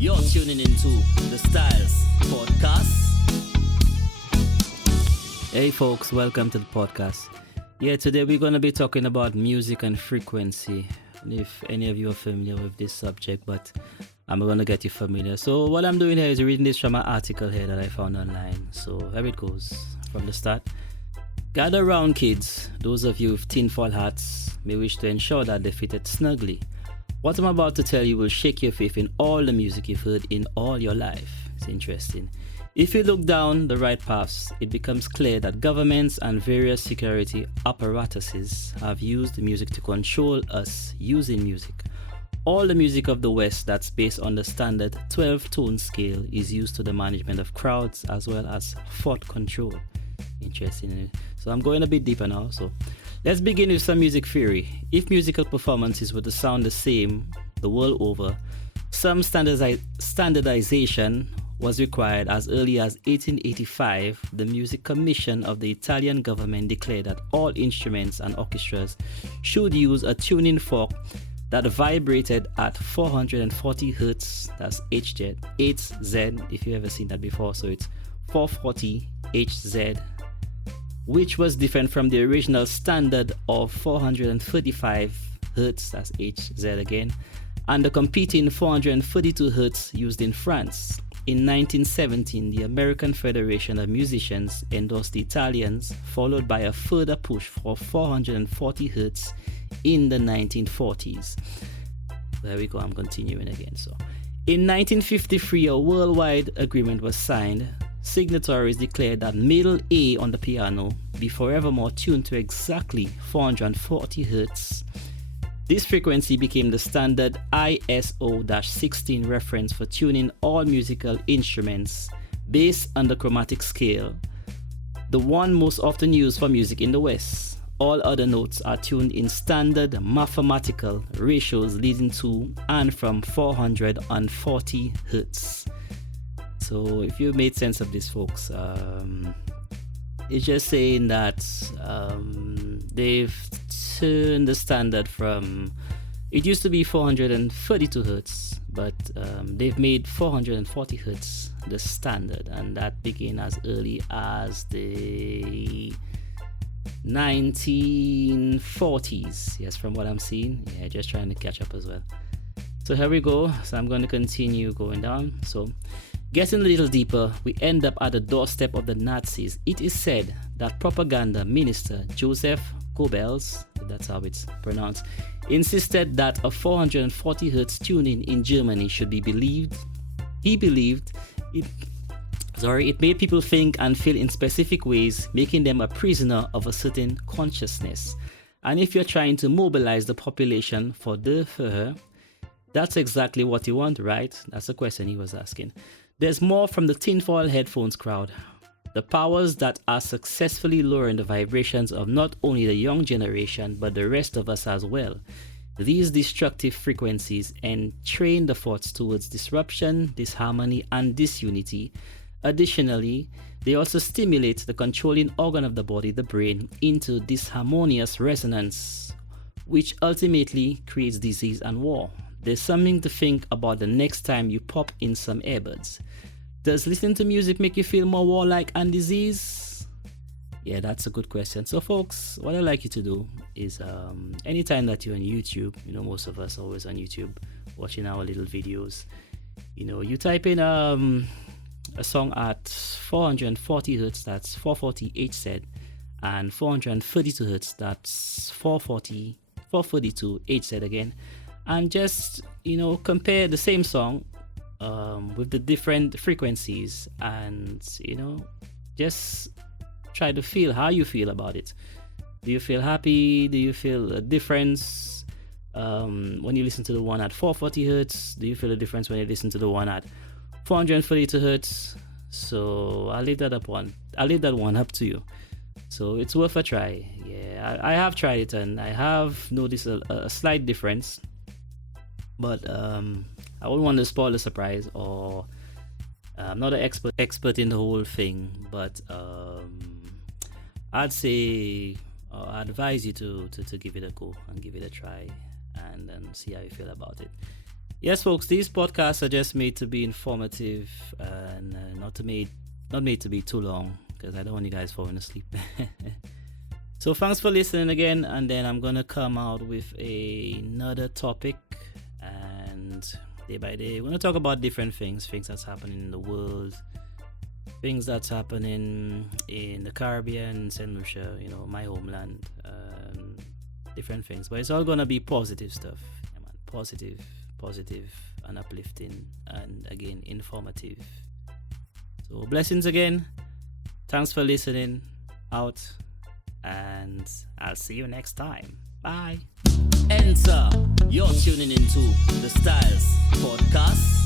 You're tuning into the Styles Podcast. Hey folks, welcome to the podcast. Yeah, today we're going to be talking about music and frequency. If any of you are familiar with this subject, but I'm going to get you familiar. So what I'm doing here is reading this from an article here that I found online. So here it goes from the start. Gather round, kids. Those of you with tinfoil hats may wish to ensure that they fitted snugly. What I'm about to tell you will shake your faith in all the music you've heard in all your life. It's interesting. If you look down the right paths, it becomes clear that governments and various security apparatuses have used music to control us using music. All the music of the West that's based on the standard 12-tone scale is used to the management of crowds as well as thought control. Interesting. So I'm going a bit deeper now. So let's begin with some music theory. If musical performances were to sound the same the world over, some standardization was required. As early as 1885, the Music Commission of the Italian government declared that all instruments and orchestras should use a tuning fork that vibrated at 440 hertz, that's Hz, if you've ever seen that before. So it's 440 Hz, which was different from the original standard of 435 hertz, that's Hz again, and the competing 432 hertz used in France. In 1917, the American Federation of Musicians endorsed the Italians, followed by a further push for 440 hertz in the 1940s. There we go, I'm continuing again. So, in 1953, a worldwide agreement was signed. Signatories declared that middle A on the piano be forevermore tuned to exactly 440 hertz. This frequency became the standard ISO-16 reference for tuning all musical instruments based on the chromatic scale, the one most often used for music in the West. All other notes are tuned in standard mathematical ratios leading to and from 440 hertz. So if you made sense of this, folks, it's just saying that they've turned the standard from, it used to be 432 hertz, but they've made 440 hertz the standard, and that began as early as the 1940s. Yes, from what I'm seeing. Yeah, just trying to catch up as well. So here we go. So I'm going to continue going down. So getting a little deeper, we end up at the doorstep of the Nazis. It is said that propaganda minister Joseph Goebbels, that's how it's pronounced, insisted that a 440 hertz tuning in Germany should be believed. He believed it made people think and feel in specific ways, making them a prisoner of a certain consciousness. And if you're trying to mobilize the population for the Führer, that's exactly what you want, right? That's the question he was asking. There's more from the tinfoil headphones crowd. The powers that are successfully lowering the vibrations of not only the young generation, but the rest of us as well. These destructive frequencies entrain the thoughts towards disruption, disharmony, and disunity. Additionally, they also stimulate the controlling organ of the body, the brain, into disharmonious resonance, which ultimately creates disease and war. There's something to think about the next time you pop in some earbuds. Does listening to music make you feel more warlike and disease? Yeah, that's a good question. So folks, what I'd like you to do is anytime that you're on YouTube, most of us are always on YouTube watching our little videos, you type in a song at 440 hertz, that's 440 Hz, and 432 hertz, that's 442 Hz again, and just compare the same song with the different frequencies, and just try to feel how you feel about it. Do you feel happy? Do you feel a difference when you listen to the one at 440 hertz? Do you feel a difference when you listen to the one at 432 hertz? So I'll leave that one up to you. So it's worth a try. Yeah, I have tried it and I have noticed a slight difference, but I wouldn't want to spoil the surprise, or I'm not an expert in the whole thing, but I'd say I advise you to give it a go and give it a try, and then see how you feel about it. Yes, folks, these podcasts are just made to be informative and not made to be too long because I don't want you guys falling asleep. So thanks for listening again, and then I'm gonna come out with another topic, and day by day we're gonna talk about different things that's happening in the world, things that's happening in the Caribbean, St. Lucia, my homeland, different things, but it's all gonna be positive stuff. Yeah, man. Positive and uplifting, and again informative. So blessings again, thanks for listening out, and I'll see you next time. Bye. Enter, you're tuning into the Styles Podcast.